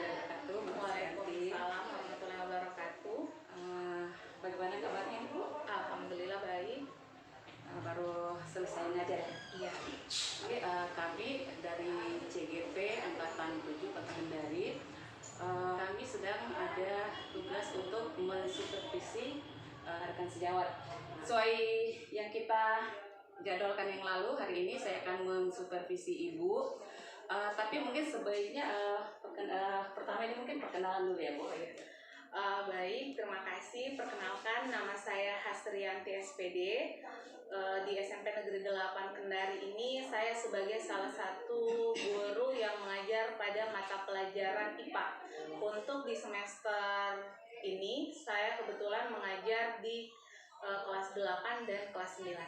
wabarakatuh. Waalaikumsalam warahmatullahi wabarakatuh. Bagaimana kabarnya Ibu? Alhamdulillah baik. Baru selesai ngajar ya? Iya. Oke, kami dari CGP Angkatan 7 Kota Kendari, kami sedang ada tugas untuk mensupervisi rekan sejawat. Sesuai yang kita jadwalkan yang lalu, hari ini saya akan mensupervisi Ibu. Tapi mungkin sebaiknya pertama ini mungkin perkenalan dulu ya Bu. Baik, terima kasih. Perkenalkan, nama saya Hasriyanti SPD. Di SMP Negeri 8 Kendari ini saya sebagai salah satu guru yang mengajar pada mata pelajaran IPA. Untuk di semester ini saya kebetulan mengajar di kelas 8 dan kelas 9.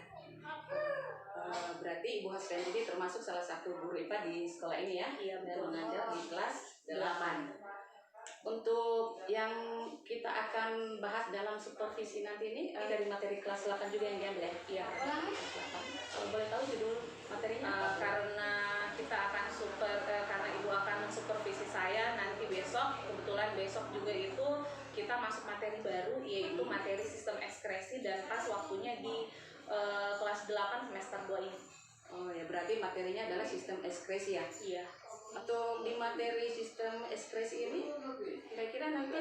Berarti Ibu Hasriyanti ini termasuk salah satu guru IPA di sekolah ini ya? Iya, dan betul. mengajar di kelas 8. Untuk yang kita akan bahas dalam supervisi nanti ini dari materi kelas 8 juga yang diambil ya? Iya. Kelas 8. Kalau boleh tahu judul materinya? Karena kita akan karena Ibu akan mensupervisi saya nanti besok, kebetulan besok juga itu kita masuk materi baru, yaitu materi sistem ekskresi, dan pas waktunya di kelas 8 semester 2 ini. Oh ya, berarti materinya adalah sistem ekskresi ya? Iya. Atau di materi sistem ekspresi ini kira-kira nanti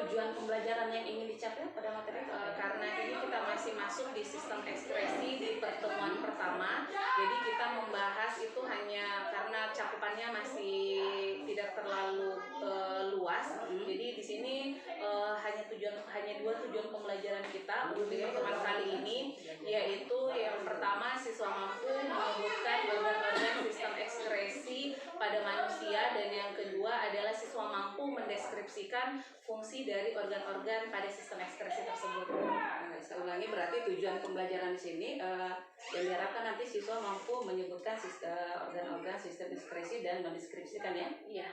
tujuan pembelajaran yang ingin dicapai pada materi itu karena ini kita masih masuk di sistem ekspresi di pertemuan pertama, jadi kita membahas itu hanya karena cakupannya masih tidak terlalu luas. Jadi di sini hanya dua tujuan pembelajaran kita untuk pertemuan kali ini, yaitu yang pertama siswa mampu menyebutkan organ-organ sistem ekskresi pada manusia, dan yang kedua adalah siswa mampu mendeskripsikan fungsi dari organ-organ pada sistem ekskresi tersebut. Saya ulangi, berarti tujuan pembelajaran di sini yang diharapkan nanti siswa mampu menyebutkan organ-organ sistem ekskresi dan mendeskripsikan ya? Iya.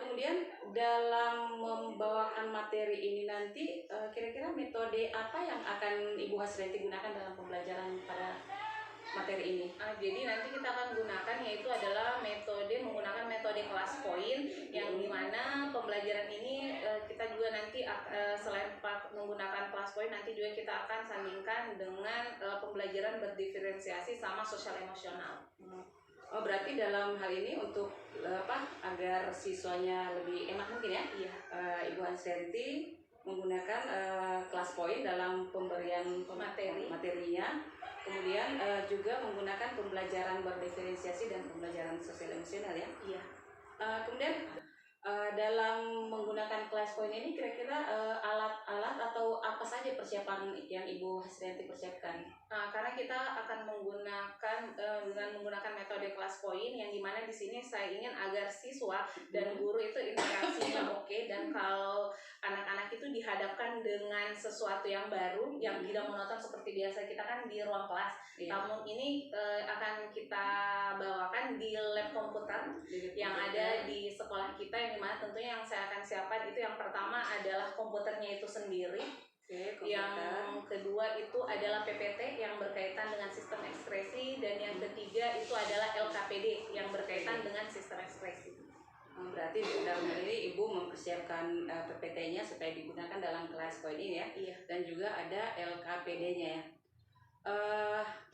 Kemudian dalam membawakan materi ini nanti kira-kira metode apa yang akan Ibu Hasriyanti gunakan dalam pembelajaran pada materi ini? Jadi nanti kita akan gunakan yaitu adalah menggunakan metode kelas poin, yang dimana pembelajaran ini kita juga nanti selain menggunakan kelas poin, nanti juga kita akan sandingkan dengan pembelajaran berdiferensiasi sama sosial emosional. Oh, berarti dalam hal ini untuk agar siswanya lebih enak mungkin ya? Iya. Ibu Hasriyanti menggunakan kelas poin dalam pemberian materinya, kemudian juga menggunakan pembelajaran berdiferensiasi dan pembelajaran sosial emosional ya? Iya. Kemudian dalam menggunakan kelas poin ini kira-kira alat-alat atau apa saja persiapan yang Ibu Hasriyanti persiapkan? Karena kita akan dengan menggunakan metode kelas poin, yang dimana di sini saya ingin agar siswa dan guru itu interaksinya oke, dan kalau anak-anak itu dihadapkan dengan sesuatu yang baru yang tidak monoton seperti biasa kita kan di ruang kelas. Namun ini akan kita bawakan di lab komputer yang ada di sekolah kita, yang dimana tentunya yang saya akan siapkan itu yang pertama adalah komputernya itu sendiri. Yang kedua itu adalah PPT yang berkaitan dengan sistem ekspresi, dan yang ketiga itu adalah LKPD yang berkaitan dengan sistem ekspresi. Berarti dalam hal ini Ibu mempersiapkan PPT-nya supaya digunakan dalam kelas poin ini ya? Iya. Dan juga ada LKPD-nya ya?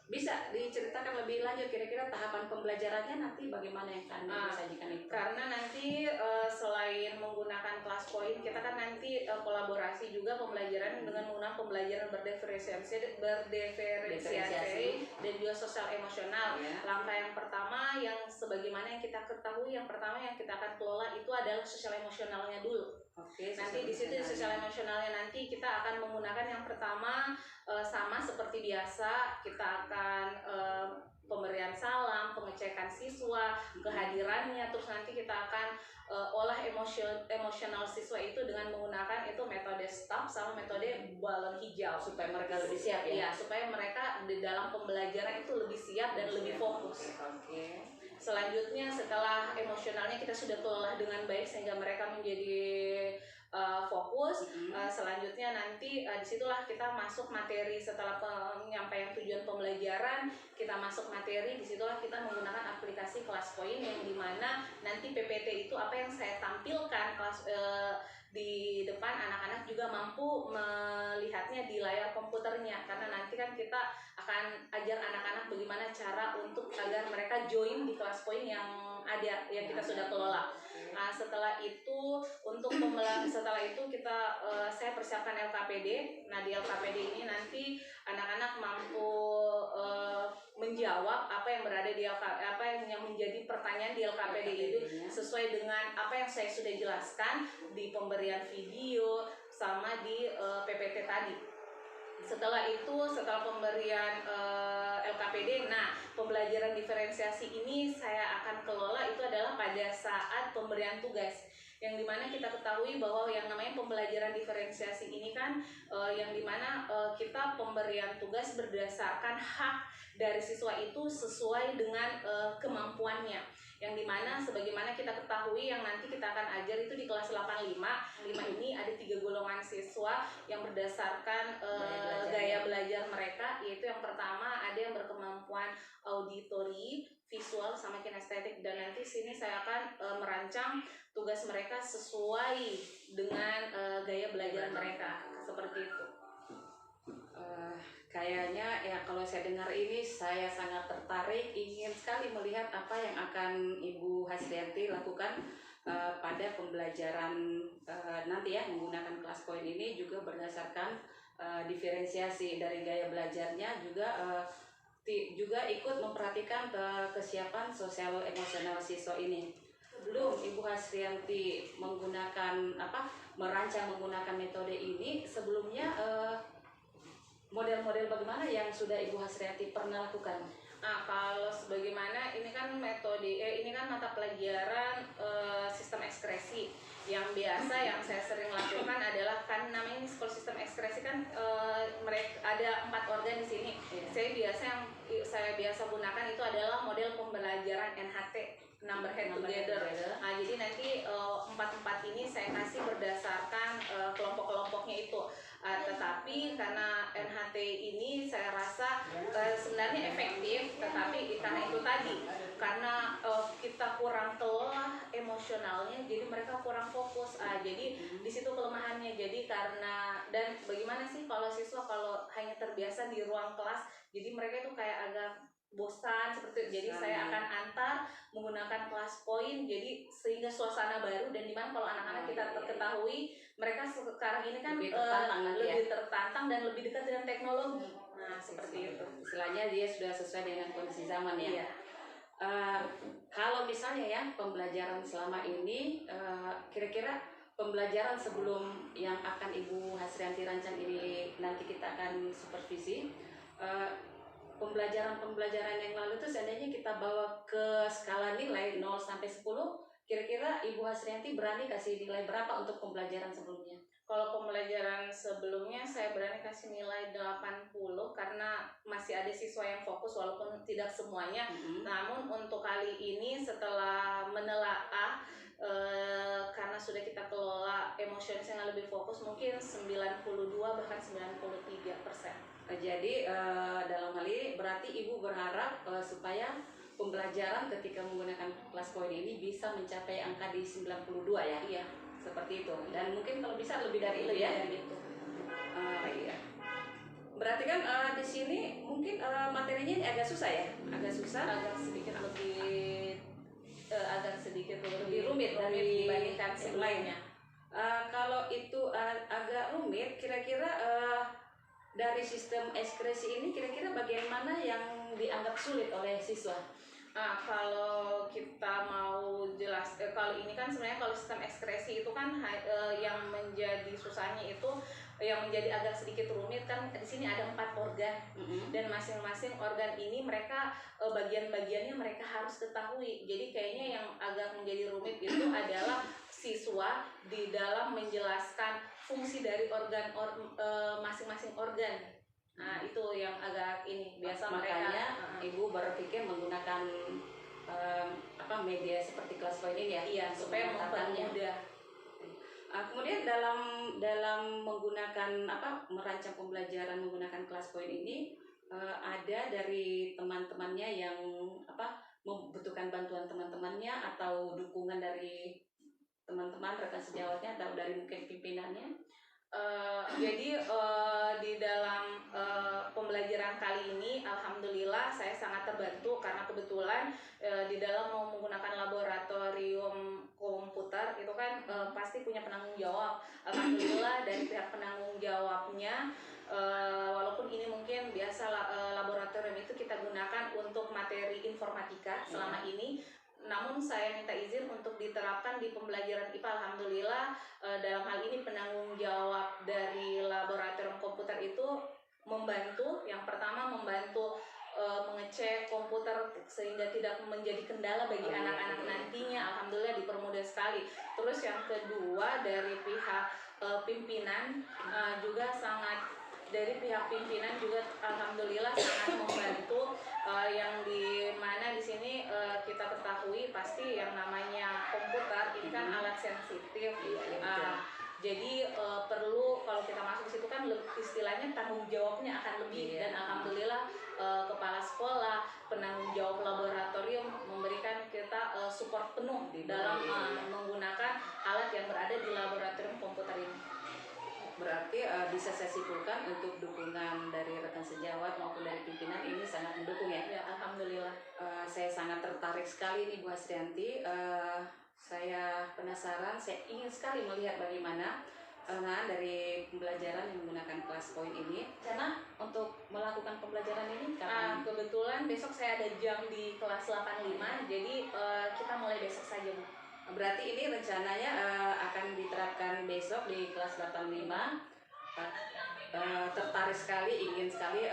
Bisa diceritakan lebih lanjut kira-kira tahapan pembelajarannya nanti bagaimana yang akan disajikan itu? Karena nanti selain menggunakan kelas poin, kita kan nanti kolaborasi juga pembelajaran dengan menggunakan pembelajaran berdiferensiasi dan juga sosial emosional. Langkah yang pertama yang sebagaimana yang kita ketahui, yang pertama yang kita akan kelola itu adalah sosial emosionalnya dulu. Nanti di situ sosial emosionalnya nanti kita akan menggunakan yang pertama sama seperti biasa, kita akan pemberian salam, pengecekan siswa, kehadirannya, terus nanti kita akan olah emosional siswa itu dengan menggunakan itu metode STAP sama metode balon hijau, supaya mereka lebih siap ya? Iya, supaya mereka di dalam pembelajaran itu lebih siap dan lebih fokus. Selanjutnya setelah emosionalnya kita sudah kelola dengan baik sehingga mereka menjadi fokus. Selanjutnya nanti disitulah kita masuk materi. Setelah penyampaian tujuan pembelajaran, kita masuk materi. Disitulah kita menggunakan aplikasi kelas poin yang dimana nanti PPT itu apa yang saya tampilkan di depan, anak-anak juga mampu melihatnya di layar komputernya, karena nanti kan kita akan ajar anak-anak bagaimana cara untuk agar mereka join di kelas poin yang ada yang kita sudah kelola. Nah, setelah itu setelah itu saya persiapkan LKPD. Nah, di LKPD ini nanti anak-anak mampu menjawab apa yang berada di apa yang menjadi pertanyaan di LKPD itu sesuai dengan apa yang saya sudah jelaskan di pemberian video sama di PPT tadi. Setelah pemberian LKPD, nah pembelajaran diferensiasi ini saya akan kelola itu adalah pada saat pemberian tugas, yang dimana kita ketahui bahwa yang namanya pembelajaran diferensiasi ini kan yang dimana kita pemberian tugas berdasarkan hak dari siswa itu sesuai dengan kemampuannya, yang dimana sebagaimana kita ketahui yang nanti kita akan ajar itu di kelas 85 ini ada 3 golongan siswa yang berdasarkan gaya belajar mereka, yaitu yang pertama ada yang berkemampuan auditori, visual, sama kinestetik, dan nanti sini saya akan merancang tugas mereka sesuai dengan gaya belajar mereka, seperti itu. Kayaknya ya kalau saya dengar ini saya sangat tertarik, ingin sekali melihat apa yang akan Ibu Hasrianti lakukan pada pembelajaran nanti ya, menggunakan kelas poin ini juga berdasarkan diferensiasi dari gaya belajarnya, juga ikut memperhatikan kesiapan sosial emosional siswa ini. Belum Ibu Hasrianti merancang menggunakan metode ini sebelumnya, model-model bagaimana yang sudah Ibu Hasrianti pernah lakukan? Nah, kalau sebagaimana ini kan ini kan mata pelajaran sistem ekskresi. Yang biasa yang saya sering lakukan adalah, kan namanya ini sekolah sistem ekskresi kan mereka ada 4 organ di sini. Saya biasa gunakan itu adalah model pembelajaran NHT, number head together. Nah, jadi nanti 4 ini saya kasih berdasarkan kelompok-kelompoknya itu. Tetapi karena NHT ini saya rasa sebenarnya efektif, tetapi karena itu tadi, karena kita kurang kelola emosionalnya, jadi mereka kurang fokus. Jadi di situ kelemahannya. Jadi dan bagaimana sih kalau siswa kalau hanya terbiasa di ruang kelas, jadi mereka itu kayak agak bosan seperti itu. Jadi saya akan antar menggunakan kelas poin, jadi sehingga suasana baru, dan dimana kalau anak-anak kita ketahui mereka sekarang ini kan lebih tertantang dan lebih dekat dengan teknologi. Nah, seperti itu. Istilahnya dia sudah sesuai dengan kondisi zaman ya. Iya. Kalau misalnya ya pembelajaran selama ini, kira-kira pembelajaran sebelum yang akan Ibu Hasrianti rancang ini nanti kita akan supervisi, pembelajaran yang lalu itu seandainya kita bawa ke skala nilai 0 sampai 10, kira-kira Ibu Hasrianti berani kasih nilai berapa untuk pembelajaran sebelumnya? Kalau pembelajaran sebelumnya saya berani kasih nilai 80 karena masih ada siswa yang fokus walaupun tidak semuanya. Namun untuk kali ini setelah menelaah karena sudah kita kelola emosionalnya lebih fokus, mungkin 92 bahkan 93%. Jadi dalam hal ini berarti Ibu berharap supaya pembelajaran ketika menggunakan kelas poin ini bisa mencapai angka di 92 ya? Iya. Seperti itu, dan mungkin kalau bisa lebih dari itu ya. Iya. Berarti kan di sini mungkin materinya ini agak susah ya, agak sedikit lebih rumit dari dibandingkan sebelumnya. Kalau itu agak rumit, kira-kira dari sistem ekskresi ini kira-kira bagian mana yang dianggap sulit oleh siswa? Kalau kita mau jelas, kalau ini kan sebenarnya kalau sistem ekskresi itu kan yang menjadi susahnya itu, yang menjadi agak sedikit rumit kan di sini ada 4 organ, dan masing-masing organ ini mereka bagian-bagiannya mereka harus ketahui. Jadi kayaknya yang agak menjadi rumit itu adalah siswa di dalam menjelaskan fungsi dari organ masing-masing organ. Nah, itu yang agak ini biasa makanya mereka Ibu berpikir menggunakan media seperti kelas poin ini ya? Iya, supaya mempermudah. Kemudian dalam menggunakan merancang pembelajaran menggunakan kelas poin ini, ada dari teman-temannya yang membutuhkan bantuan teman-temannya atau dukungan dari teman-teman teman-teman rekan sejawatnya atau dari mungkin pimpinannya? Jadi di dalam pembelajaran kali ini, alhamdulillah saya sangat terbantu karena kebetulan di dalam mau menggunakan laboratorium komputer itu kan pasti punya penanggung jawab. Alhamdulillah dari pihak penanggung jawabnya, walaupun ini mungkin biasa laboratorium itu kita gunakan untuk materi informatika selama ini, namun saya minta izin untuk diterapkan di pembelajaran IPA. Alhamdulillah dalam hal ini penanggung jawab dari laboratorium komputer itu membantu. Yang pertama membantu mengecek komputer sehingga tidak menjadi kendala bagi anak-anak nantinya. Alhamdulillah dipermudah sekali. Terus yang kedua dari pihak pimpinan juga sangat, dari pihak pimpinan juga alhamdulillah sangat membantu, yang di mana di sini kita ketahui pasti yang namanya komputer ini kan alat sensitif. Jadi perlu kalau kita masuk ke situ kan istilahnya tanggung jawabnya akan lebih, dan alhamdulillah kepala sekolah, penanggung jawab laboratorium memberikan kita support penuh dalam menggunakan alat yang berada di laboratorium komputer ini. Berarti bisa saya simpulkan untuk dukungan dari rekan sejawat maupun dari pimpinan ini sangat mendukung ya? Ya, alhamdulillah. Saya sangat tertarik sekali nih Bu Hasrianti. Saya penasaran, saya ingin sekali melihat bagaimana dari pembelajaran yang menggunakan kelas point ini. Karena untuk melakukan pembelajaran ini kapan? Kebetulan besok saya ada jam di kelas 85, jadi kita mulai besok saja Bu. Berarti ini rencananya akan diterapkan besok di kelas 85. Tertarik sekali, ingin sekali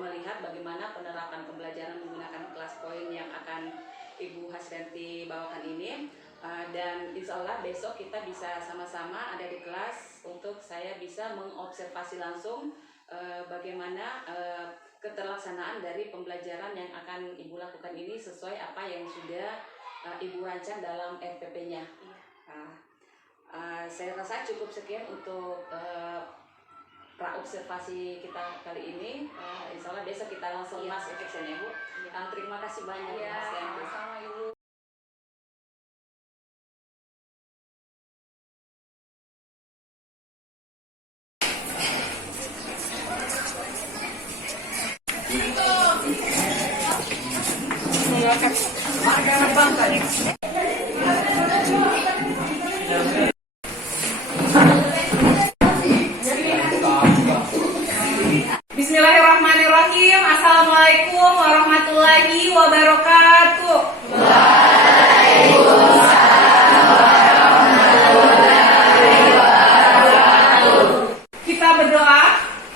melihat bagaimana penerapan pembelajaran menggunakan kelas point yang akan Ibu Hasrianti bawakan ini. Dan insya Allah besok kita bisa sama-sama ada di kelas untuk saya bisa mengobservasi langsung bagaimana keterlaksanaan dari pembelajaran yang akan Ibu lakukan ini sesuai apa yang sudah Ibu rancang dalam RPP-nya. Saya rasa cukup sekian untuk praobservasi kita kali ini. Insya Allah besok kita langsung masuk ke action ya Bu. Terima kasih banyak Ya, Mas Yanti. sama Ibu. Bismillahirrahmanirrahim. Assalamualaikum warahmatullahi wabarakatuh. Kita berdoa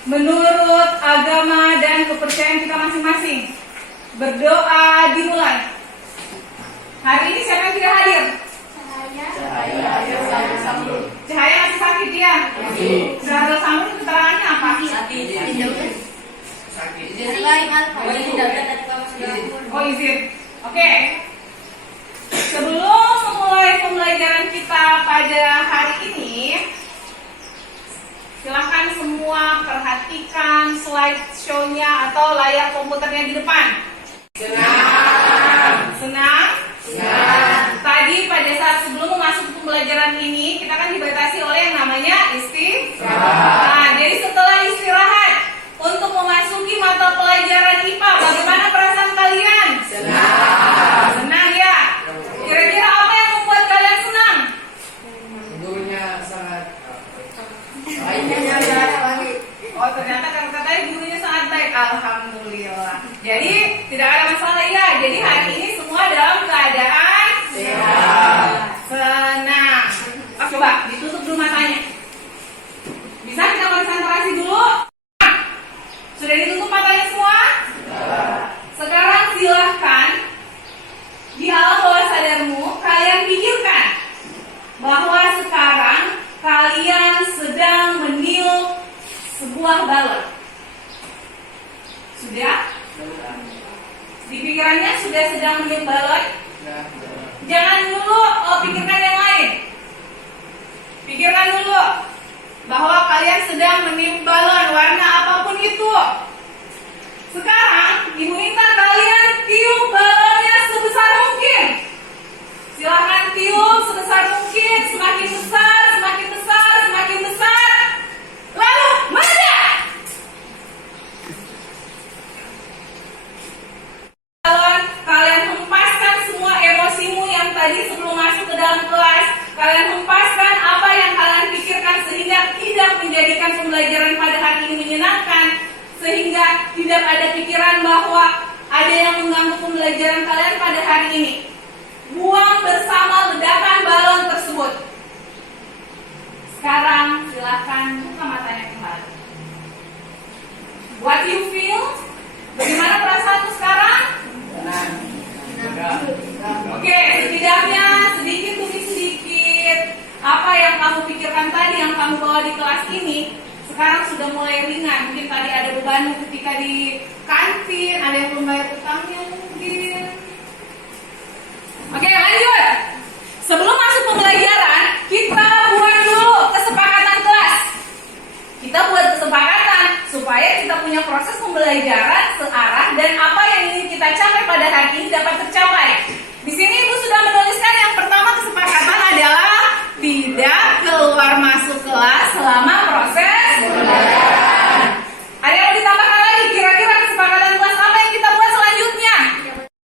menurut agama dan kepercayaan kita masing-masing. Berdoa dimulai. Hari ini siapa yang tidak hadir? Cahaya masih sakit ya? Syahrul Samud keterangannya apa? Oh, izin. Oke. Sebelum memulai pembelajaran kita pada hari ini, silakan semua perhatikan slideshow-nya atau layar komputernya di depan. Senang? Tadi pada saat sebelum masuk pembelajaran ini, kita kan dibatasi oleh yang namanya istirahat. Jadi setelah istirahat, untuk memasuki mata pelajaran IPA, bagaimana perasaan kalian? Senang ya? Kira-kira apa yang membuat kalian senang? Gurunya sangat Oh, ternyata katanya gurunya sangat baik. Alhamdulillah. Jadi tidak ada masalah ya. Jadi hari ini semua dalam keadaan senang. Coba ditutup dulu matanya. Bisa kita konsentrasi dulu? Sudah ditutup matanya semua? Sekarang silahkan di alam bawah sadarmu kalian pikirkan bahwa sekarang kalian sedang meniup sebuah balon. Sudah? Di pikirannya sudah sedang meniup balon? Jangan dulu pikirkan yang lain. Pikirkan dulu bahwa kalian sedang meniup balon warna apapun itu. Sekarang Ibu minta kalian tiup balonnya sebesar mungkin. Silahkan tiup sebesar mungkin, semakin besar ada pikiran bahwa ada yang mengganggu pembelajaran kalian pada hari ini, buang bersama ledakan balon tersebut. Sekarang silahkan buka matanya kembali. What you feel? Bagaimana perasaanmu sekarang? Oke, setidaknya sedikit demi sedikit apa yang kamu pikirkan tadi, yang kamu bawa di kelas ini, sekarang sudah mulai ringan. Mungkin tadi ada beban ketika di kantin, ada yang belum bayar utangnya mungkin. Oke, lanjut. Sebelum masuk pembelajaran, kita buat dulu kesepakatan kelas. Kita buat kesepakatan supaya kita punya proses pembelajaran searah dan apa yang ingin kita capai pada hari ini dapat tercapai. Di sini Ibu sudah menuliskan yang pertama kesepakatan adalah tidak keluar masuk kelas selama proses pembelajaran. Ada yang mau ditambahkan lagi? Kira-kira kesepakatan kelas apa yang kita buat selanjutnya?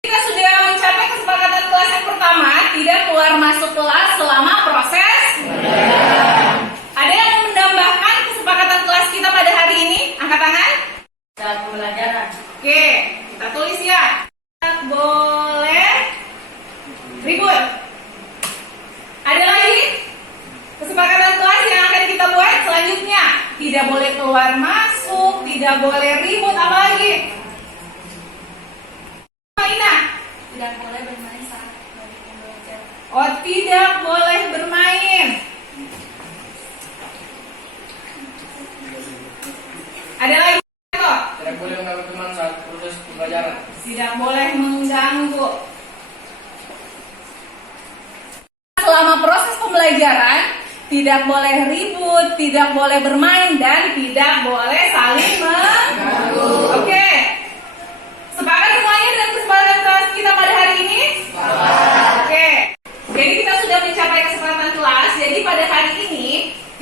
Kita sudah mencapai kesepakatan kelas yang pertama, tidak keluar masuk kelas selama proses pembelajaran. Ada yang mau menambahkan kesepakatan kelas kita pada hari ini? Angkat tangan. Dalam pembelajaran. Oke, kita tulis ya. Boleh ribut. Ada lagi kesepakatan kelas yang akan kita buat selanjutnya. Tidak boleh keluar masuk, tidak boleh ribut. Apa lagi? Mainan. Tidak boleh bermain saat lagi pembelajaran. Oh, tidak boleh bermain. Ada lagi? Tidak boleh mengganggu teman saat proses pembelajaran. Tidak boleh mengganggu. Selama proses pembelajaran, tidak boleh ribut, tidak boleh bermain, dan tidak boleh saling mengganggu. Oke. Sepakat semuanya dengan kesepakatan kelas kita pada hari ini? Oke. Jadi kita sudah mencapai kesepakatan kelas. Jadi pada hari ini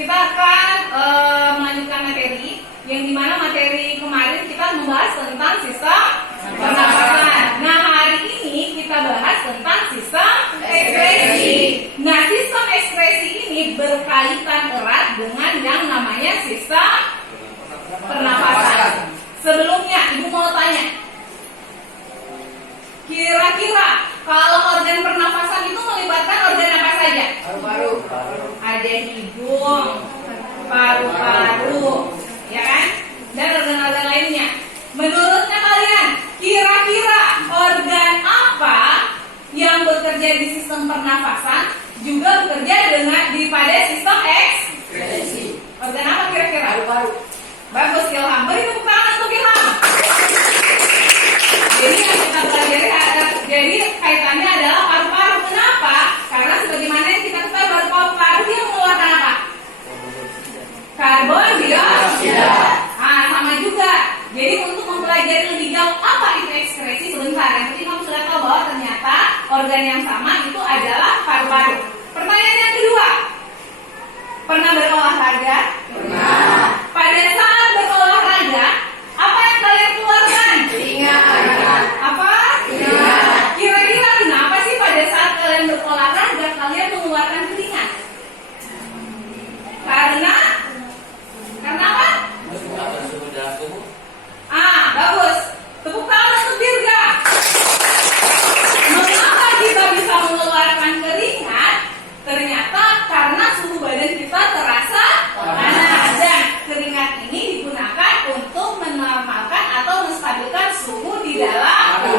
kita akan melanjutkan materi yang dimana materi kemarin kita membahas tentang sistem pernapasan. Nah, hari ini kita bahas tentang sistem ekspresi. Nah, sistem ekspresi ini berkaitan erat dengan yang namanya sistem pernapasan. Sebelumnya, Ibu mau tanya, kira-kira kalau organ pernapasan itu melibatkan organ apa saja? Paru-paru. Ada hidung, paru-paru, ya kan? Dan organ-organ lainnya. Menurutnya kalian, kira-kira organ apa yang bekerja di sistem pernafasan juga bekerja pada sistem ekspresi? Organ apa kira-kira? Paru-paru. Bagus, Ilham. Beri tepuk tangan untuk Ilham. Jadi yang kita pelajari jadi kaitannya adalah paru-paru. Kenapa? Karena sebagaimana yang kita ketahui, paru-paru dia mengeluarkan apa? Karbon dioksida. Sama juga. Jadi untuk mempelajari lebih jauh apa itu ekskresi, sebentar. Yang penting kamu sudah tahu bahwa ternyata organ yang sama itu adalah paru-paru. Pertanyaan yang kedua, pernah berolahraga? Pernah. Pada saat berolahraga, apa yang kalian keluarkan? Keringat. Apa? Keringat. Kira-kira kenapa sih pada saat kalian berolahraga kalian mengeluarkan keringat? Karena apa? Bagus. Tepuk tangan untuk Dirga. Mengapa kita bisa mengeluarkan keringat? Ternyata karena suhu badan kita terasa panas dan keringat ini digunakan untuk menormalkan atau menstabilkan suhu di dalam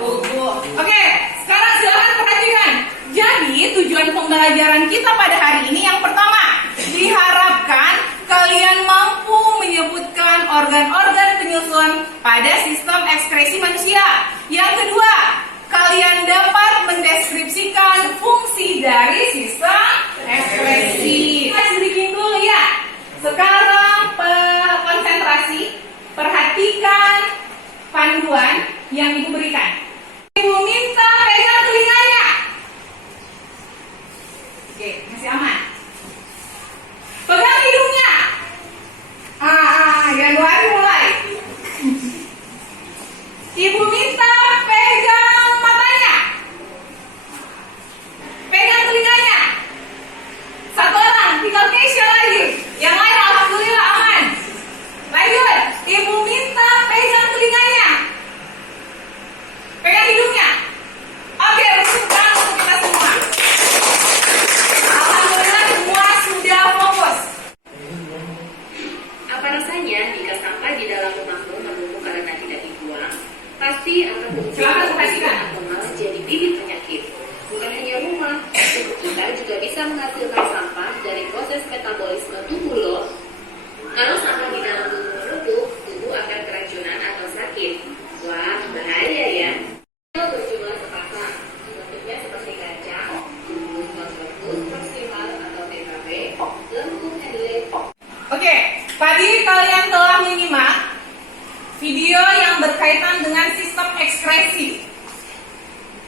tubuh. Oke, sekarang silakan perhatikan. Jadi tujuan pembelajaran kita pada hari ini yang pertama, diharapkan kalian mampu menyebutkan organ-organ penyusun pada sistem ekskresi manusia. Yang kedua, kalian dapat mendeskripsikan fungsi dari sistem ekspresi. Kita sedikit dulu ya. Sekarang konsentrasi, perhatikan panduan yang Ibu berikan. Ibu minta pegang telinganya. Oke, masih aman. Pegang hidungnya. Januari mulai. Ibu minta pegang matanya. menghasilkan sampah dari proses metabolisme tubuh loh. Kalau sampah di dalam tubuh menumpuk, tubuh akan keracunan atau sakit. Wah, bahaya ya. Kalau berjumlah sepasang, bentuknya seperti kaca, tumbuh non-fokus, proximal atau TKP, lengkung Adelaide. Oke, tadi kalian telah menyimak video yang berkaitan dengan sistem ekskresi.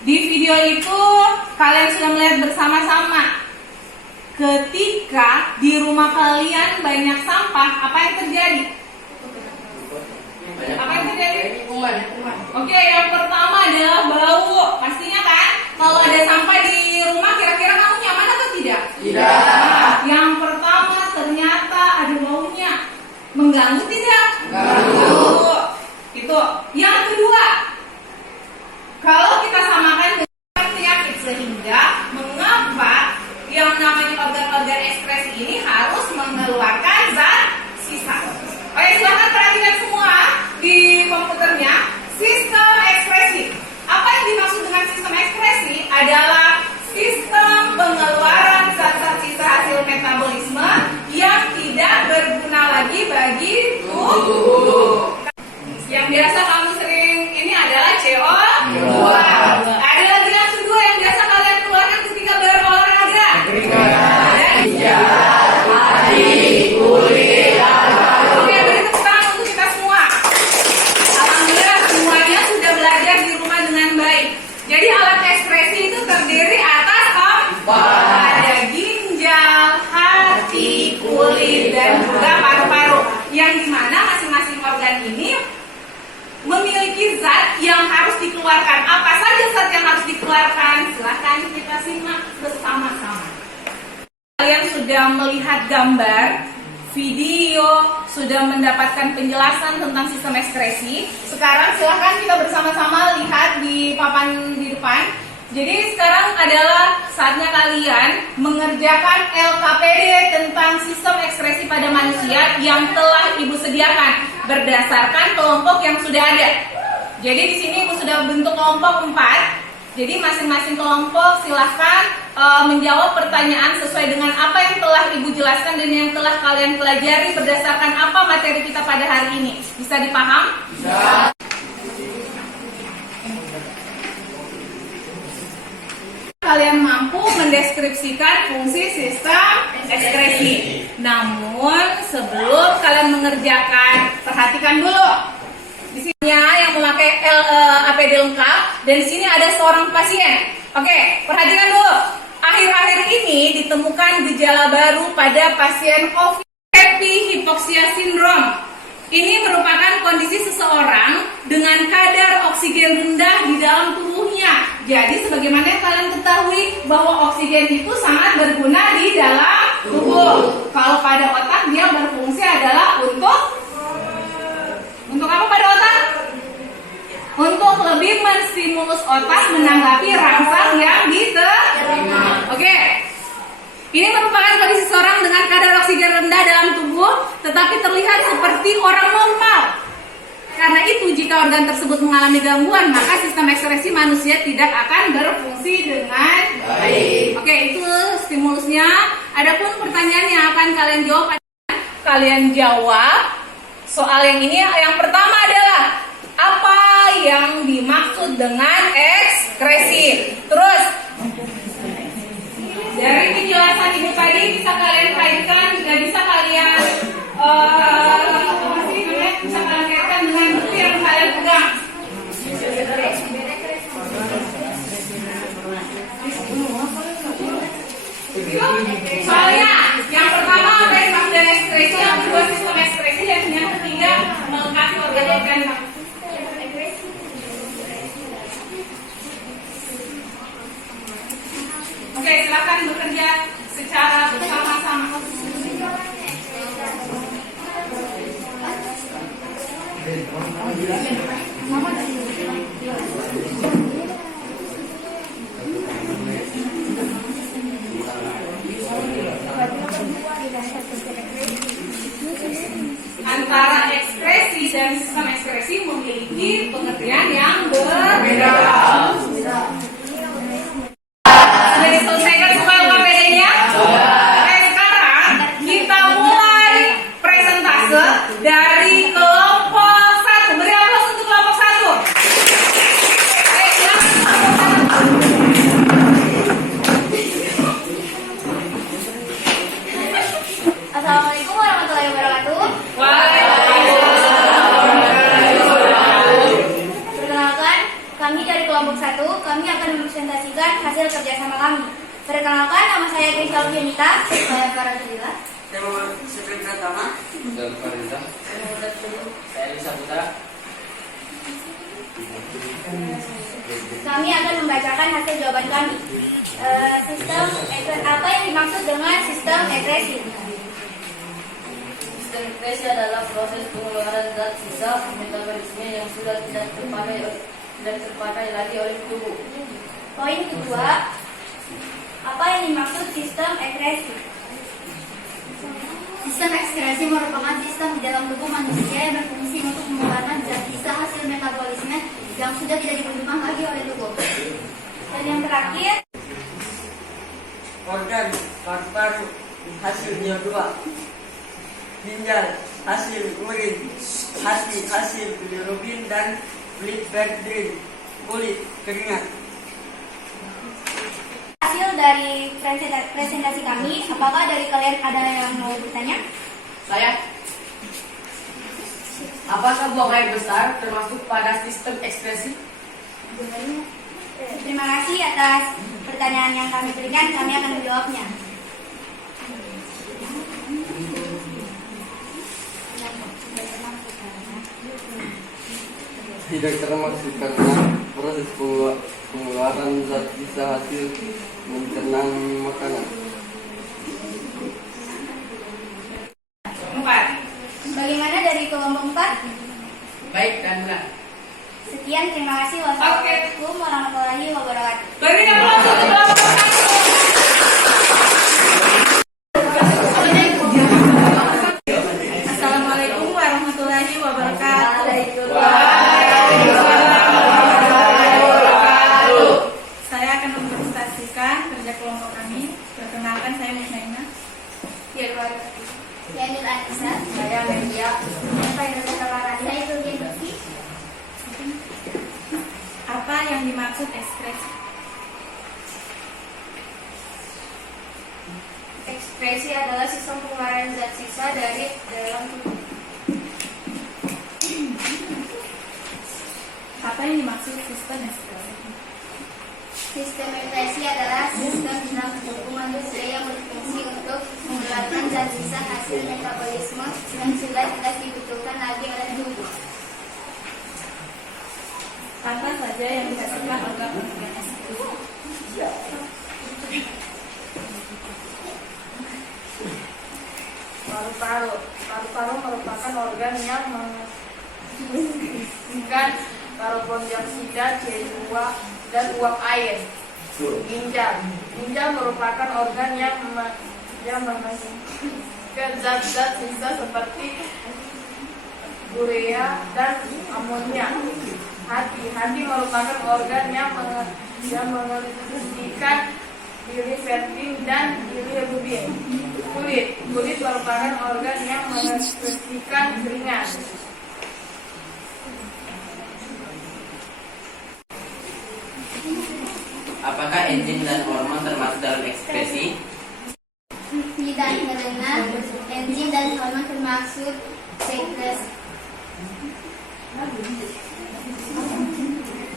Di video itu kalian sudah melihat bersama-sama ketika di rumah kalian banyak sampah, apa yang terjadi? Apa yang terjadi? Oke, yang pertama adalah bau. Pastinya kan, kalau ada sampah di rumah kira-kira kamu nyaman atau tidak? Tidak. Nah, yang pertama ternyata ada baunya. Mengganggu tidak? Mengganggu. Itu. Yang kedua, kalau kita samakan dengan penyakit, sehingga mengapa yang namanya organ-organ ekskresi ini harus mengeluarkan zat sisa. Oke, silahkan perhatikan semua di komputernya. Sistem ekskresi. Apa yang dimaksud dengan sistem ekskresi adalah sistem pengeluaran zat-zat sisa hasil metabolisme yang tidak berguna lagi bagi tubuh. Yang biasa kamu sering ini adalah CO2. Ada lagi langsung dua yang biasa kalian keluarkan ketika berolahraga. Oke, beri tepuk tangan untuk kita semua. Alhamdulillah semuanya sudah belajar di rumah dengan baik. Jadi alat ekskresi itu terdiri atas ada ginjal, hati, kulit, dan juga paru-paru. Yang dimana masing-masing organ ini memiliki zat yang harus dikeluarkan. Apa saja zat yang harus dikeluarkan? Silahkan kita simak bersama-sama. Kalian sudah melihat gambar, video, sudah mendapatkan penjelasan tentang sistem ekskresi. Sekarang silahkan kita bersama-sama lihat di papan di depan. Jadi sekarang adalah saatnya kalian mengerjakan LKPD tentang sistem ekskresi pada manusia yang telah Ibu sediakan berdasarkan kelompok yang sudah ada. Jadi di sini Ibu sudah bentuk kelompok 4. Jadi masing-masing kelompok silahkan menjawab pertanyaan sesuai dengan apa yang telah Ibu jelaskan dan yang telah kalian pelajari berdasarkan apa materi kita pada hari ini. Bisa dipaham? Bisa. Kalian mampu mendeskripsikan fungsi sistem ekskresi. Namun sebelum kalian mengerjakan, perhatikan dulu. Di sini yang memakai APD lengkap dan di sini ada seorang pasien. Oke, perhatikan dulu. Akhir-akhir ini ditemukan gejala baru pada pasien COVID, happy hypoxia syndrome. Ini merupakan kondisi seseorang dengan kadar oksigen rendah di dalam tubuhnya. Jadi sebagaimana yang kalian ketahui bahwa oksigen itu sangat berguna di dalam tubuh. Kalau pada otak dia berfungsi adalah untuk apa pada otak? Untuk lebih menstimulus otak menanggapi rangsang yang diterima. Oke. Ini merupakan kondisi seseorang dengan kadar oksigen rendah dalam tubuh, tetapi terlihat seperti orang normal. Karena itu, jika organ tersebut mengalami gangguan, maka sistem ekskresi manusia tidak akan berfungsi dengan baik. Oke, itu stimulusnya. Adapun pertanyaan yang akan kalian jawab, kalian jawab soal yang ini. Yang pertama adalah apa yang dimaksud dengan ekskresi. Terus dari penjelasan Ibu tadi bisa kalian kaitkan, juga bisa kalian bisa kalian kaitkan dengan buku yang kalian pegang. Soalnya yang pertama apa yang dimaksud dengan ekskresi, yang kedua sistem ekskresi, dan yang ketiga melengkapi organ-organ. Oke, silakan bekerja secara bersama-sama. Antara ekskresi dan sistem ekskresi memiliki pengertian yang berbeda. Sudah diselesaikan semua LKPD-nya? hasil kerjasama kami. Perkenalkan, nama saya Krisya Alfianita. Saya Farajila. Saya Muhammad Sufyan Pratama. Dan Farida. Saya Lisa Putra. Kami akan membacakan hasil jawaban kami. Apa yang dimaksud dengan sistem ekspresi? Sistem ekspresi adalah proses pengeluaran zat sisa metabolisme yang sudah tidak terpakai lagi oleh tubuh. Poin kedua, apa yang dimaksud sistem ekspresi? Sistem ekskresi merupakan sistem di dalam tubuh manusia yang berfungsi untuk mengeluarkan zat sisa hasil metabolisme yang sudah tidak dibutuhkan lagi oleh tubuh. Dan yang terakhir, organ paru-paru hasil CO2, ginjal hasil urin, hati hasil bilirubin, dan kulit berdrain, kulit keringat. hasil dari presentasi kami, apakah dari kalian ada yang mau bertanya? Saya. Apakah buang air besar termasuk pada sistem ekspresi? Terima kasih atas pertanyaan yang kami berikan, kami akan menjawabnya. Tidak termasuk karena proses pengeluaran zat sisa hasil mencernaan makanan. 4. Bagaimana dari kelompok 4? Baik dan benar. Sekian, terima kasih. Wassalamualaikum warahmatullahi wabarakatuh. Beri aplaus untuk kelompok 1. Assalamualaikum warahmatullahi wabarakatuh. Saya akan mempresentasikan kerja kelompok kami. Perkenalkan, saya Musnaina. Saya Nur Anissa. Saya Media. Saya Turgensi. Apa yang dimaksud ekspresi? Ekspresi adalah sistem pengeluaran zat sisa dari dalam tubuh. Apa yang dimaksud sistem ekspresi? Sistem ekspresi adalah sistem di dalam tubuh manusia yang berfungsi untuk mengeluarkan zat sisa hasil metabolisme yang sudah tidak dibutuhkan lagi oleh tubuh. Apa saja yang dihasilkan organ-organ ekspresi? Paru-paru. Paru-paru merupakan organ yang menghasilkan karbon dioksida, CO2, dan uap air. Ginjal. Ginjal merupakan organ yang menghasilkan zat-zat sisa seperti urea dan amonia. Hati merupakan organ yang mengeluarkan bilirubin dan bilirubin. Kulit merupakan organ yang mengeluarkan keringat. Apakah enzim dan hormon termasuk dalam ekspresi? Tidak mendengar enzim dan hormon termasuk sekresi.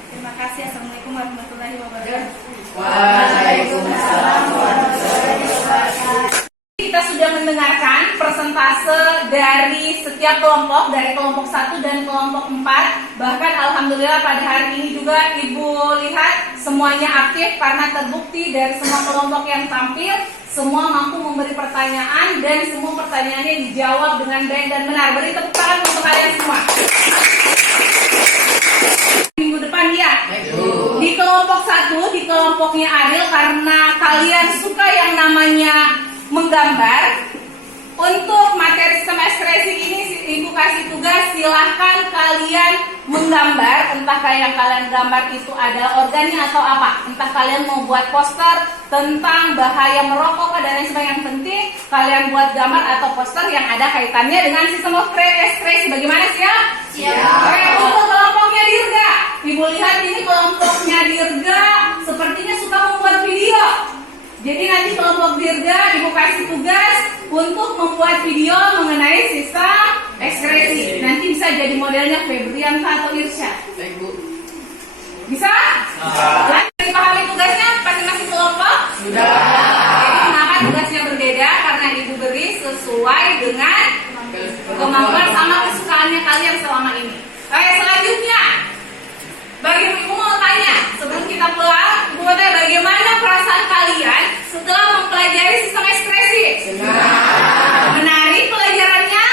Terima kasih. Assalamualaikum warahmatullahi wabarakatuh. Waalaikumsalam warahmatullahi wabarakatuh. Kita sudah mendengarkan persentase dari setiap kelompok, dari kelompok 1 dan kelompok 4. Bahkan alhamdulillah pada hari ini juga Ibu lihat semuanya aktif karena terbukti dari semua kelompok yang tampil, semua mampu memberi pertanyaan dan semua pertanyaannya dijawab dengan baik dan benar. Beri tepuk tangan untuk kalian semua. Minggu depan ya. Di kelompok 1, di kelompoknya Ariel, karena kalian suka yang namanya menggambar, untuk materi sistem ekspresi ini Ibu kasih tugas, silahkan kalian menggambar. Entah yang kalian gambar itu adalah organnya atau apa. Entah kalian mau buat poster tentang bahaya merokok dan lain sebagainya. Yang penting kalian buat gambar atau poster yang ada kaitannya dengan sistem ekspresi. Bagaimana siap? Siap. Untuk kelompoknya Dirga, Ibu lihat ini kelompoknya Dirga sepertinya suka membuat video. Jadi nanti kelompok Dirga Ibu kasih tugas untuk membuat video mengenai sistem ekspresi. Nanti bisa jadi modelnya Febrianka atau Irsyad. Baik, Bu. Bisa? Dipahami tugasnya pasti sekelompok? Sudah. Jadi kenapa tugasnya berbeda? Karena Ibu beri sesuai dengan kemampuan sama kesukaannya kalian selama ini. Oke, selanjutnya bagi Ibu mau tanya, sebelum kita pulang, Ibu mau tanya bagaimana perasaan kalian setelah mempelajari sistem ekspresi? Menarik pelajarannya?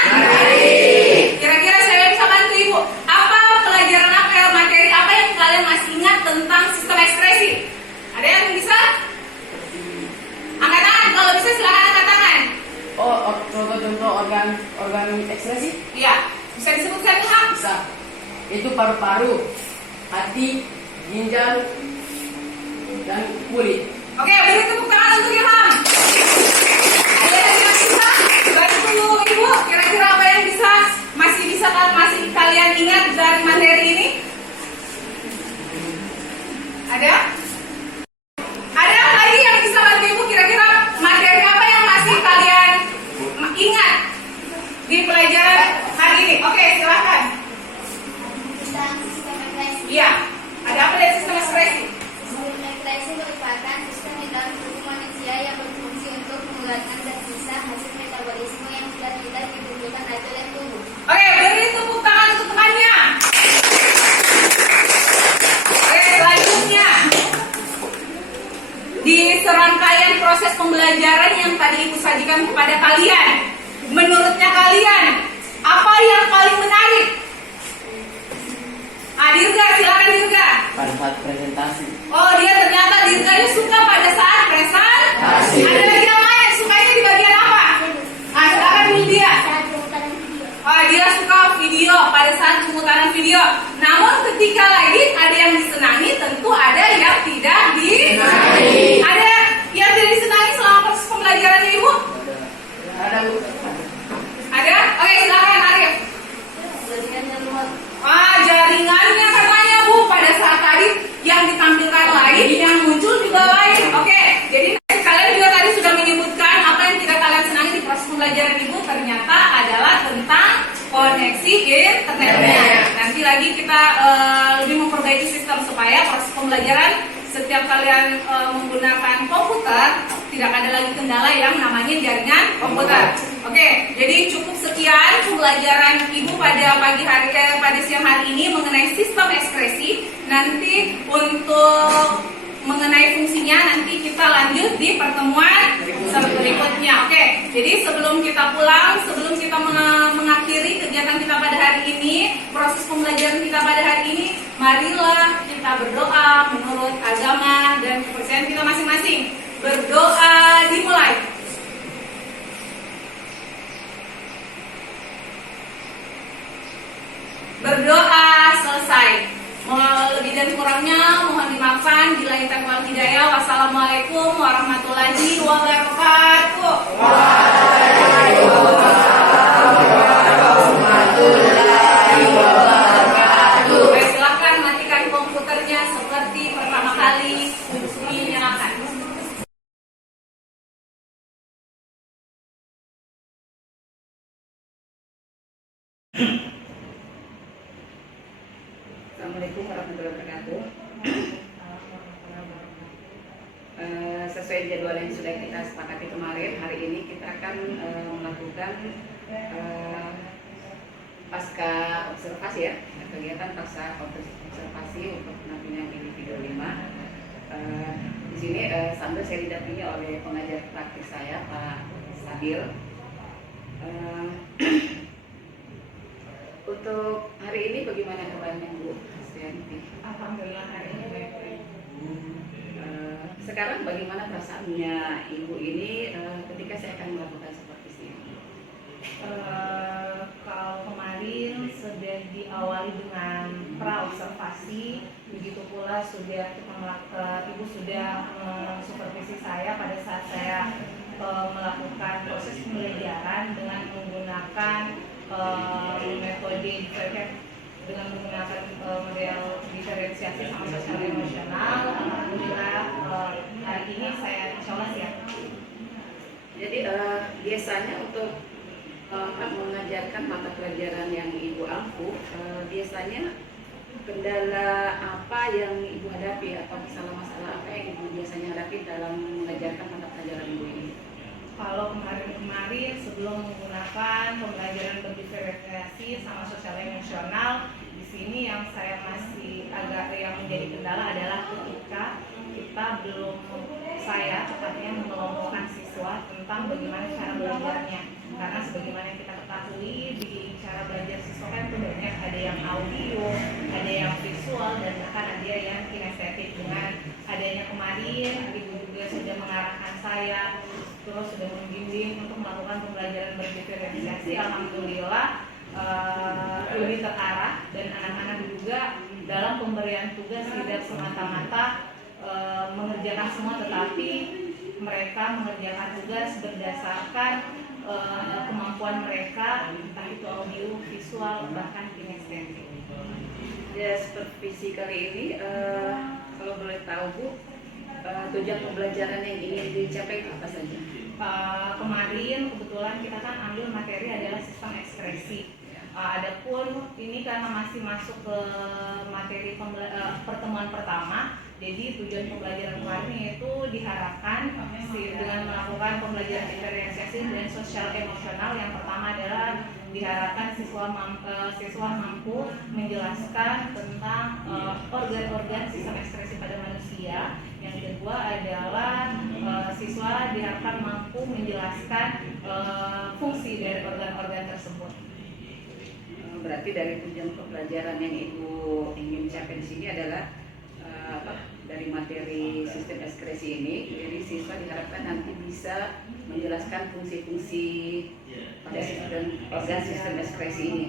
Kira-kira saya bisa bantu Ibu. Apa pelajaran apa, materi apa yang kalian masih ingat tentang sistem ekspresi? Ada yang bisa? Angkat tangan, kalau bisa silakan angkat tangan. Contoh organ ekspresi Iya, bisa disebutkan Ilham? bisa. Itu paru-paru, hati, ginjal, dan kulit. Oke, beri tepuk tangan untuk Ilham. Ada lagi yang bisa? Bantu Ibu, kira-kira apa yang masih kalian ingat dari materi ini? Ada? Ada lagi yang bisa bantu Ibu, kira-kira materi apa yang masih kalian ingat di pelajaran hari ini? Oke, silakan. Tentang sistem ekspresi. Iya, ada apa dari sistem ekspresi? Sistem ekspresi merupakan sistem di dalam tubuh manusia yang berfungsi untuk mengeluarkan zat sisa hasil metabolisme yang tidak dibutuhkan oleh tubuh. Oke, beri tepuk tangan untuk temannya. Oke, selanjutnya di serangkaian proses pembelajaran yang tadi Ibu sajikan kepada kalian, menurutnya kalian apa yang paling menarik? Dirga, silakan Dirga. Pada saat presentasi. Oh, dia ternyata Dirganya suka pada saat presentasi. Ada lagi yang lain, sukanya di bagian apa? Silakan Lydia. Saat pemutaran video. Dia suka video pada saat pemutaran video. Namun ketika lagi ada yang disenangi, tentu ada yang tidak disenangi. Ada yang tidak disenangi selama proses pembelajarannya Ibu? Ada Bu. Ada? Oke, silakan Arif. Jaringannya katanya Bu, pada saat tadi yang ditampilkan lain, yang muncul juga lain. Oke, jadi kalian juga tadi sudah menyebutkan apa yang tidak kalian senangi di proses pembelajaran Ibu, ternyata adalah tentang koneksi internetnya. Nanti lagi kita lebih memperbaiki sistem supaya proses pembelajaran setiap kalian menggunakan komputer tidak ada lagi kendala yang namanya jaringan komputer. Oke, jadi cukup sekian pembelajaran Ibu pada pagi hari pada siang hari ini mengenai sistem ekspresi. Nanti untuk mengenai fungsinya nanti kita lanjut di pertemuan berikutnya. Oke, jadi sebelum kita pulang, sebelum kita mengakhiri kegiatan kita pada hari ini, proses pembelajaran kita pada hari ini, marilah kita berdoa menurut agama dan kepercayaan kita masing-masing. Berdoa dimulai. Berdoa selesai. Lebih dan kurangnya mohon dimaafkan. Bila kita wal hidayah. Wassalamualaikum warahmatullahi wabarakatuh. Oke, silakan matikan komputernya seperti pertama kali dinyalakan. Assalamualaikum warahmatullahi wabarakatuh. Sesuai jadwal yang sudah kita sepakati kemarin, hari ini kita akan melakukan pasca observasi ya, kegiatan pasca observasi untuk penampilan individu 5. Di sini sambil saya didampingi oleh pengajar praktis saya Pak Sadil. Untuk hari ini bagaimana kabarnya Bu Astianti? Alhamdulillah hari ini baik-baik. Sekarang bagaimana perasaannya Ibu ini ketika saya akan melakukan seperti ini? Kalau kemarin sudah diawali dengan pra-observasi, begitu pula sudah Ibu sudah supervisi saya pada saat saya melakukan proses pembelajaran dengan menggunakan metode dengan menggunakan model diferensiasi sama sosial emosional. Alhamdulillah hari ini saya insya Allah siap. Jadi biasanya untuk mengajarkan mata pelajaran yang Ibu ampuh, biasanya kendala apa yang Ibu hadapi atau masalah-masalah apa yang Ibu biasanya hadapi dalam mengajarkan mata pelajaran Ibu ini? Kalau kemarin-kemarin sebelum menggunakan pembelajaran berdiferensiasi sama sosial emosional, di sini yang saya masih agak yang menjadi kendala adalah ketika kita belum saya tepatnya mengelompokkan siswa tentang bagaimana cara belajarnya. Karena sebagaimana yang kita ketahui di cara belajar siswa kan itu banyak, ada yang audio, ada yang visual, dan bahkan ada yang kinestetik. Dengan adanya kemarin, Ibu juga sudah mengarahkan saya, terus sudah membimbing untuk melakukan pembelajaran berdiferensiasi. Alhamdulillah lebih terarah, dan anak-anak juga dalam pemberian tugas tidak semata-mata mengerjakan semua, tetapi mereka mengerjakan tugas berdasarkan kemampuan mereka, entah itu audio, visual, bahkan kinestetik. Ya, supervisi kali ini kalau boleh tahu Bu, tujuan pembelajaran yang ingin dicapai apa saja? Kemarin kebetulan kita kan ambil materi adalah sistem ekspresi. Adapun ini karena masih masuk ke materi pertemuan pertama, jadi tujuan pembelajaran kemarin itu diharapkan dengan melakukan pembelajaran diferensiasi dan sosial emosional. Yang pertama adalah diharapkan siswa mampu menjelaskan tentang organ-organ sistem ekspresi pada manusia. Yang kedua adalah siswa diharapkan mampu menjelaskan fungsi dari organ-organ tersebut. Berarti dari tujuan pembelajaran yang Ibu ingin capai di sini adalah dari materi sistem ekspresi ini, jadi siswa diharapkan nanti bisa menjelaskan fungsi-fungsi pada sistem organ sistem ekspresi ini.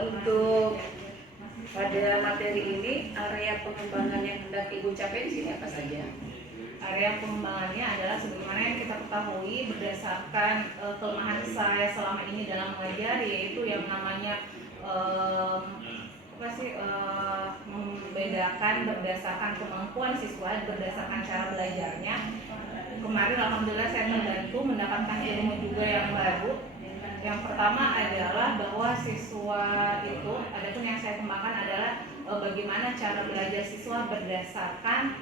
Untuk pada materi ini, area pengembangan yang hendak Ibu capai di sini apa saja? Area pengembangannya adalah sebagaimana yang kita ketahui berdasarkan kelemahan saya selama ini dalam mengajar, yaitu yang namanya membedakan berdasarkan kemampuan siswa, berdasarkan cara belajarnya. Kemarin alhamdulillah saya terbantu mendapatkan ilmu juga yang baru. Yang pertama adalah bahwa siswa itu, adapun yang saya kembangkan adalah bagaimana cara belajar siswa berdasarkan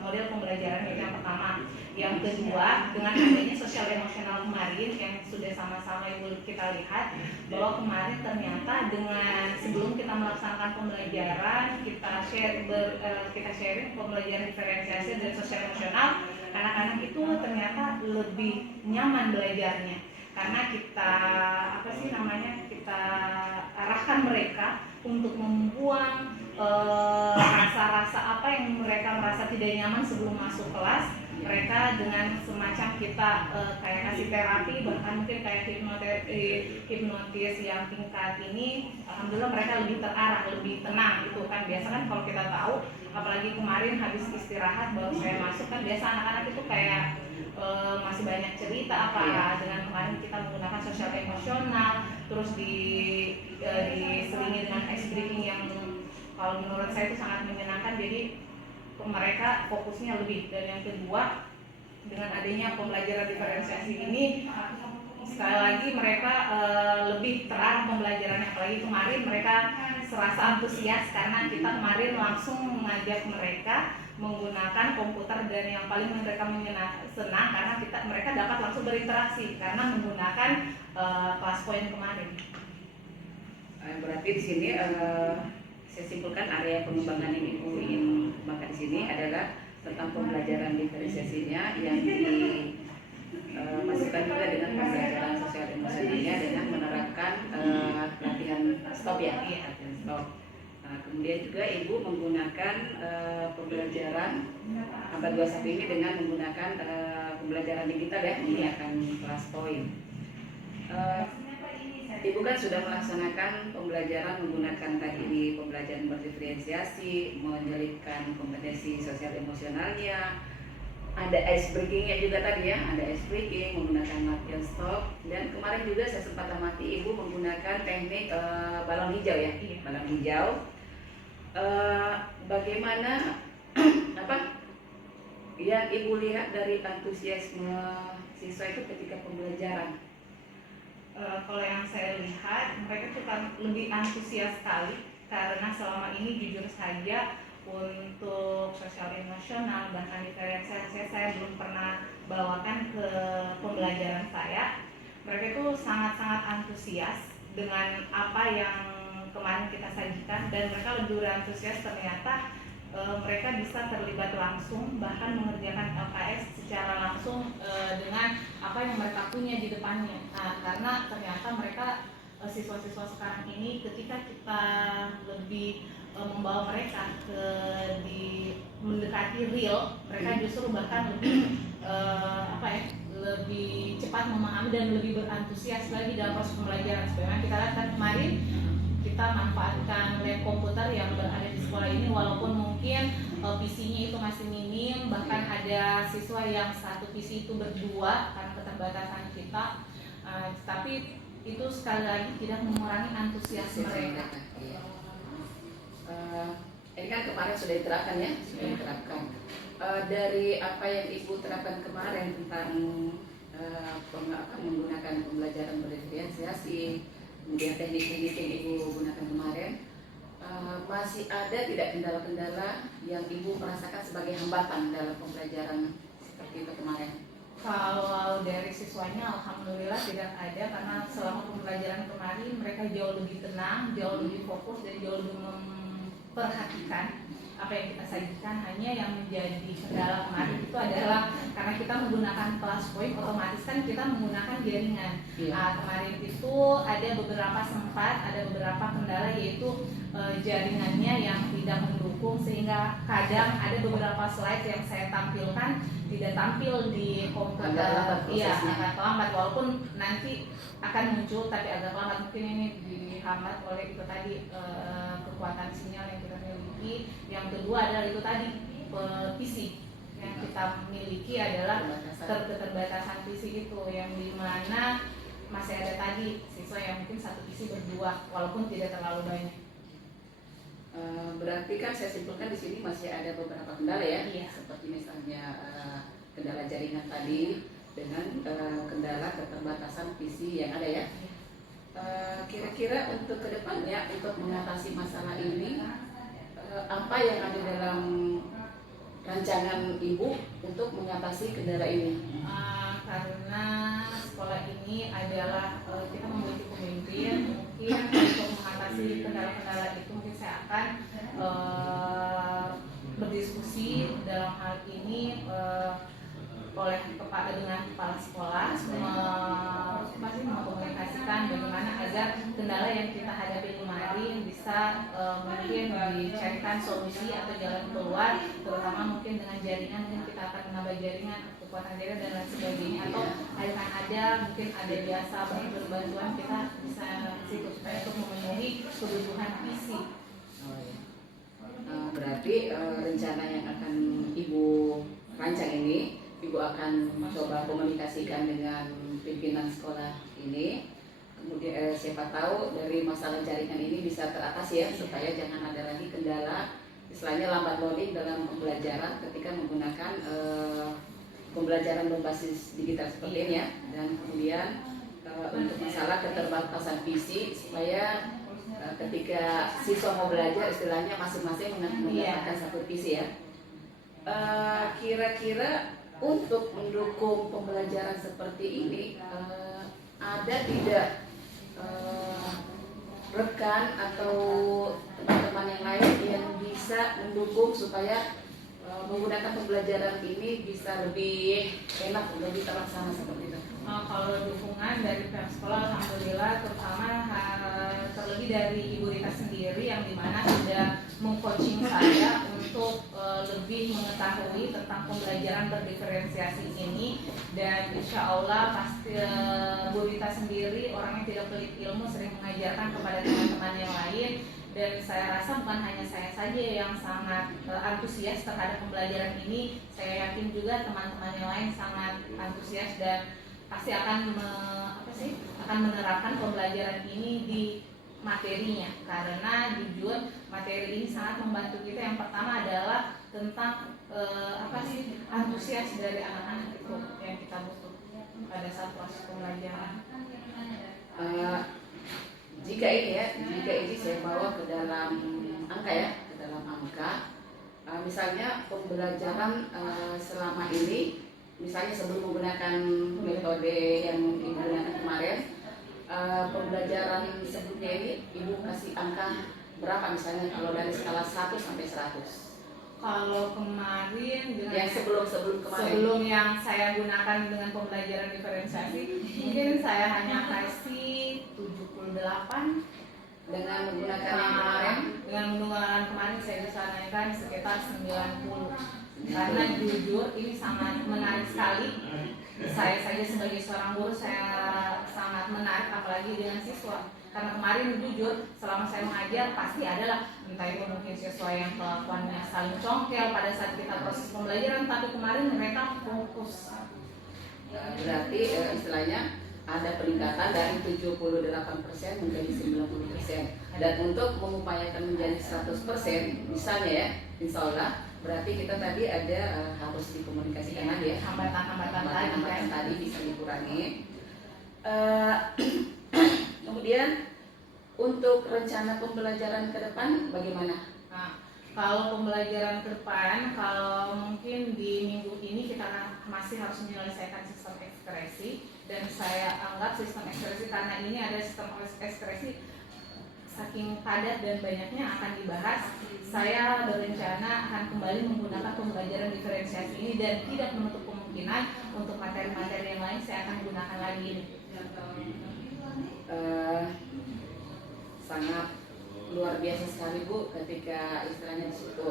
model pembelajaran itu yang pertama. Yang kedua, dengan adanya sosial emosional kemarin yang sudah sama-sama Ibu kita lihat, bahwa kemarin ternyata dengan sebelum kita melaksanakan pembelajaran, kita sharing pembelajaran diferensiasi dan sosial emosional, anak-anak itu ternyata lebih nyaman belajarnya. Karena kita kita arahkan mereka untuk membuang rasa-rasa apa yang mereka merasa tidak nyaman sebelum masuk kelas. Mereka dengan semacam kita kayak kasih terapi, bahkan mungkin kayak hipnotis yang tingkat ini, alhamdulillah mereka lebih terarah, lebih tenang. Itu kan biasa kan kalau kita tahu, apalagi kemarin habis istirahat baru saya masuk, kan biasa anak-anak itu kayak masih banyak cerita dengan kemarin kita menggunakan sosial emosional, terus diselingi dengan ice breaking yang kalau menurut saya itu sangat menyenangkan. Jadi mereka fokusnya lebih. Dan yang kedua, dengan adanya pembelajaran diferensiasi ini, sekali lagi mereka lebih terarah pembelajarannya. Apalagi kemarin mereka serasa antusias karena kita kemarin langsung mengajak mereka menggunakan komputer, dan yang paling mereka senang karena mereka dapat langsung berinteraksi karena menggunakan kelas poin kemarin. Berarti di sini saya simpulkan area pengembangan yang Ibu ingin kembangkan di sini adalah tentang pembelajaran diferensiasinya yang dimasukkan juga dengan pembelajaran sosial emosionalnya dengan menerapkan latihan stop ya, latihan stop. Kemudian juga Ibu menggunakan pembelajaran abad 21 ini dengan menggunakan pembelajaran digital ya, menggunakan kelas poin. Ibu kan sudah melaksanakan pembelajaran menggunakan tadi pembelajaran berdiferensiasi, menyelipkan kompetensi sosial emosionalnya, ada ice breakingnya juga tadi ya, ada ice breaking, menggunakan latihan stop, dan kemarin juga saya sempat amati Ibu menggunakan teknik balon hijau ya, balon hijau. Bagaimana yang Ibu lihat dari antusiasme siswa itu ketika pembelajaran? Kalau yang saya lihat, mereka tuh kan lebih antusias sekali karena selama ini jujur saja untuk sosial emosional bahkan diferensiasi saya belum pernah bawakan ke pembelajaran saya. Mereka itu sangat-sangat antusias dengan apa yang kemarin kita sajikan, dan mereka lebih berantusias ternyata mereka bisa terlibat langsung bahkan mengerjakan LKS secara langsung dengan apa yang mereka punya di depannya. Karena ternyata mereka siswa-siswa sekarang ini ketika kita lebih membawa mereka mendekati real, mereka justru bahkan lebih lebih cepat memahami dan lebih berantusias lagi dalam proses pembelajaran. Sebagaimana kita lihat kan kemarin kita manfaatkan lab komputer yang berada di sekolah ini, walaupun mungkin PC-nya itu masih minim, bahkan ada siswa yang satu PC itu berdua karena keterbatasan kita, tapi itu sekali lagi tidak mengurangi antusias mereka. Ini kan kemarin sudah diterapkan ya, sudah diterapkan. Dari apa yang Ibu terapkan kemarin tentang menggunakan pembelajaran berdiferensiasi, kemudian teknik-teknik yang Ibu gunakan kemarin, masih ada tidak kendala-kendala yang Ibu merasakan sebagai hambatan dalam pembelajaran seperti itu kemarin? Kalau dari siswanya alhamdulillah tidak ada, karena selama pembelajaran kemarin mereka jauh lebih tenang, jauh lebih fokus, dan jauh lebih memperhatikan apa yang kita sajikan. Hanya yang menjadi kendala kemarin itu adalah karena kita menggunakan kelas point, otomatis kan kita menggunakan jaringan. Kemarin itu ada beberapa kendala, yaitu jaringannya yang tidak mendukung, sehingga kadang ada beberapa slide yang saya tampilkan tidak tampil di komputer. Agak lambat, walaupun nanti akan muncul tapi agak lambat. Mungkin ini dihambat oleh itu tadi, kekuatan sinyal yang kita miliki. Yang kedua adalah itu tadi, PC yang kita miliki adalah keterbatasan PC itu, yang dimana masih ada tadi siswa yang mungkin satu PC berdua walaupun tidak terlalu banyak. Berarti kan saya simpulkan di sini masih ada beberapa kendala ya, Iya. seperti misalnya kendala jaringan tadi dengan kendala keterbatasan PC yang ada ya. Kira-kira untuk kedepannya untuk mengatasi masalah ini, apa yang ada dalam rancangan Ibu untuk mengatasi kendala ini? Karena sekolah ini adalah kita memiliki pemimpin, mungkin untuk mengatasi kendala-kendala itu mungkin saya akan berdiskusi dalam hal ini dengan kepala sekolah, masih mengkomunikasikan bagaimana agar kendala yang kita hadapi kemarin bisa mungkin dicarikan solusi atau jalan keluar, terutama mungkin dengan jaringan. Mungkin kita akan menambah jaringan, kekuatan jaringan dan lain sebagainya, atau akan ada mungkin ada biasa bantuan kita bisa situ supaya untuk memenuhi kebutuhan PC. Berarti rencana yang akan Ibu rancang ini, Ibu akan mencoba komunikasikan dengan pimpinan sekolah ini. Kemudian siapa tahu dari masalah jaringan ini bisa teratasi ya, supaya jangan ada lagi kendala, istilahnya lambat loading dalam pembelajaran ketika menggunakan pembelajaran berbasis digital seperti ini ya. Dan kemudian untuk masalah keterbatasan PC, supaya ketika siswa mau belajar istilahnya masing-masing mendapatkan satu PC ya. Kira-kira untuk mendukung pembelajaran seperti ini, ada tidak rekan atau teman-teman yang lain yang bisa mendukung supaya menggunakan pembelajaran ini bisa lebih enak, lebih terlaksana seperti itu? Kalau dukungan dari pihak sekolah alhamdulillah, terutama terlebih dari Ibu Rita sendiri yang dimana sudah mengcoaching saya untuk lebih mengetahui tentang pembelajaran berdiferensiasi ini. Dan insya Allah pasti Bu Rita sendiri orangnya tidak pelit ilmu, sering mengajarkan kepada teman-teman yang lain. Dan saya rasa bukan hanya saya saja yang sangat antusias terhadap pembelajaran ini, saya yakin juga teman-teman yang lain sangat antusias dan pasti akan menerapkan pembelajaran ini di materinya, karena jujur materi ini sangat membantu kita. Yang pertama adalah tentang antusias dari anak-anak itu yang kita butuh pada saat proses pembelajaran. jika ini saya bawa ke dalam angka ya, ke dalam angka. Misalnya pembelajaran selama ini, misalnya sebelum menggunakan metode yang Ibu gunakan kemarin, pembelajaran sebelumnya ini Ibu kasih angka berapa misalnya kalau dari skala 1 sampai 100? Kalau kemarin dengan Yang sebelum kemarin. sebelum yang saya gunakan dengan pembelajaran diferensiasi, mungkin saya hanya kasih 78. Dengan menggunakan yang kemarin, Dengan menggunakan kemarin saya bisa naikkan sekitar 90. Karena jujur ini sangat menarik sekali. Saya saja sebagai seorang guru saya sangat menarik, apalagi dengan siswa. Karena kemarin jujur selama saya mengajar pasti adalah entah itu mungkin siswa yang kelakuannya saling congkel pada saat kita proses pembelajaran, tapi kemarin mereka fokus. berarti istilahnya ada peningkatan dari 78% menjadi 90%. Dan untuk mengupayakan menjadi 100% misalnya ya, insya Allah berarti kita tadi ada harus dikomunikasikan lagi ya, hambatan-hambatan tadi bisa dikurangi. Kemudian untuk rencana pembelajaran ke depan bagaimana? Nah, kalau pembelajaran ke depan, kalau mungkin di minggu ini kita masih harus menyelesaikan sistem ekspresi, dan saya anggap sistem ekspresi karena ini ada sistem ekspresi saking padat dan banyaknya akan dibahas, saya berencana akan kembali menggunakan pembelajaran diferensiasi ini dan tidak menutup kemungkinan untuk materi-materi yang lain saya akan gunakan lagi ini. Sangat luar biasa sekali Bu, ketika istilahnya di situ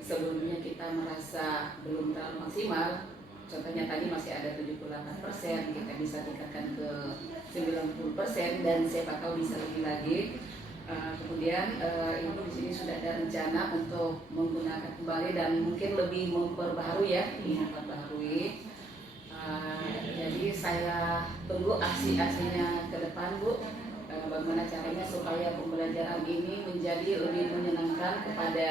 sebelumnya kita merasa belum terlalu maksimal, contohnya tadi masih ada 78%, kita bisa tingkatkan ke 90% dan siapa tahu bisa lebih lagi. Kemudian Ibu di sini sudah ada rencana untuk menggunakan kembali dan mungkin lebih memperbaharui ya, memperbaharui. Jadi saya tunggu aksi-aksinya ke depan Bu. Bagaimana caranya supaya pembelajaran ini menjadi lebih menyenangkan kepada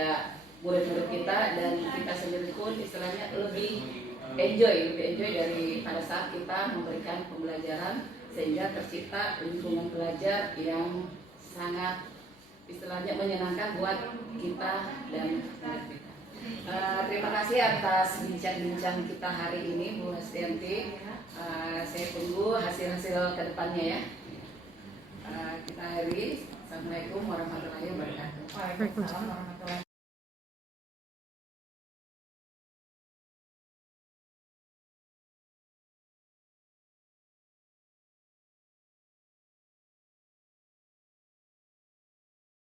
murid-murid kita dan kita sendiri pun istilahnya lebih enjoy dari pada saat kita memberikan pembelajaran, sehingga tercipta lingkungan belajar yang sangat istilahnya menyenangkan buat kita dan murid kita. Terima kasih atas bincang-bincang kita hari ini Bu Hastianti. Saya tunggu hasil-hasil kedepannya ya. Kita akhiri. Assalamualaikum warahmatullahi wabarakatuh. Waalaikumsalam warahmatullahi wabarakatuh.